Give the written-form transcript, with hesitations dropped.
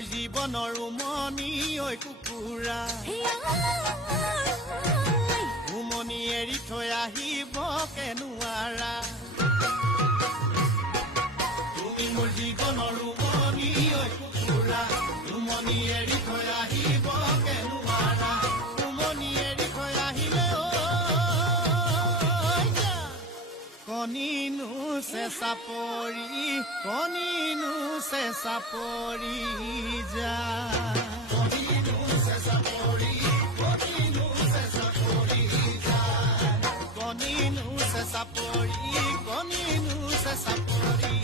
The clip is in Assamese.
মোৰ জীৱনৰ উমনি ঐ কুকুৰা উমনি এৰি থৈ আহিব কেনুৱাৰা তুমি মোৰ জীৱনৰ উমনি ঐ কুকুৰা উমনি এৰি থৈ আহিব কেনুৱাৰা উমনি এৰি থৈ আহিলে কণিনো চেঁচা পৰি কণিনো চেঁচা পৰি যা কণিনো চেঁচা পৰি কণিনো চেঁচা পৰি যা কণিনো চেঁচা পৰি কণিনো চেঁচা পৰি